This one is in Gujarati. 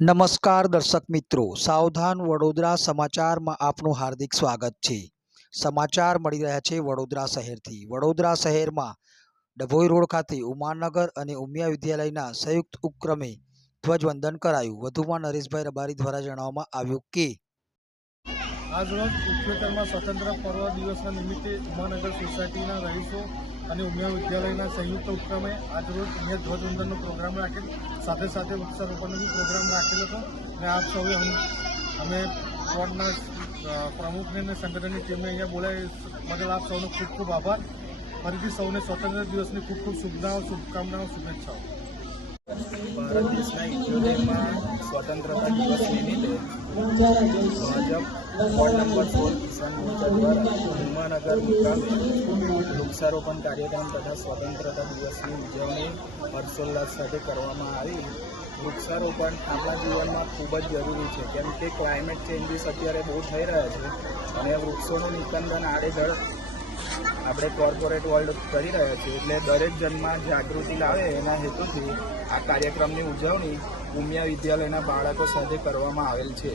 નમસ્કાર દર્શક મિત્રો, સાવધાન વડોદરા સમાચારમાં આપનું હાર્દિક સ્વાગત છે. સમાચાર મળી રહ્યા છે વડોદરા શહેરથી. વડોદરા શહેરમાં ડભોઈ રોડ ખાતે ઉમાનગર અને ઉમિયા વિદ્યાલયના સંયુક્ત ઉપક્રમે ધ્વજવંદન કરાયું. વધુમાં નરેશભાઈ રબારી દ્વારા જણાવવામાં આવ્યું કે આજરોજ ઉત્તરોત્તરમાં સ્વતંત્ર પર્વ દિવસના નિમિત્તે ઉમાનગર સોસાયટીના રહીશો અને ઉમિયા વિદ્યાલયના સંયુક્ત ઉપક્રમે આજરોજ અહીંયા ધ્વજવંદનનો પ્રોગ્રામ રાખેલ, સાથે સાથે વૃક્ષારોપણનો બી પ્રોગ્રામ રાખેલો હતો. અને આપ સૌએ અમ- વોર્ડના પ્રમુખને અને સંગઠનની ટીમને અહીંયા બોલાવી, બદલ આપ સૌનો ખૂબ ખૂબ આભાર. ફરીથી સૌને સ્વતંત્ર દિવસની ખૂબ ખૂબ શુભનાઓ, શુભકામનાઓ, શુભેચ્છાઓ. ભારત દેશના ઇઠ્યોતેરમાં સ્વતંત્રતા દિવસ નિમિત્તે ભાજપ નંબર ફોર કિસાન મોરચા વૃક્ષારોપણ કાર્યક્રમ તથા સ્વતંત્રતા દિવસની ઉજવણી હર્ષોલ્લાસ સાથે કરવામાં આવી વૃક્ષારોપણ આપણા જીવનમાં ખૂબ જ જરૂરી છે કેમ કે ક્લાઇમેટ ચેન્જીસ અત્યારે બહુ થઈ રહ્યા છે અને વૃક્ષોનું નિકંદન આડેધડ આપણે કોર્પોરેટ વર્લ્ડ કરી રહ્યા છીએ એટલે દરેક જનમાં જાગૃતિ લાવે એના હેતુથી આ કાર્યક્રમની ઉજવણી ઉમિયા વિદ્યાલયના બાળકો સાથે કરવામાં આવેલ છે.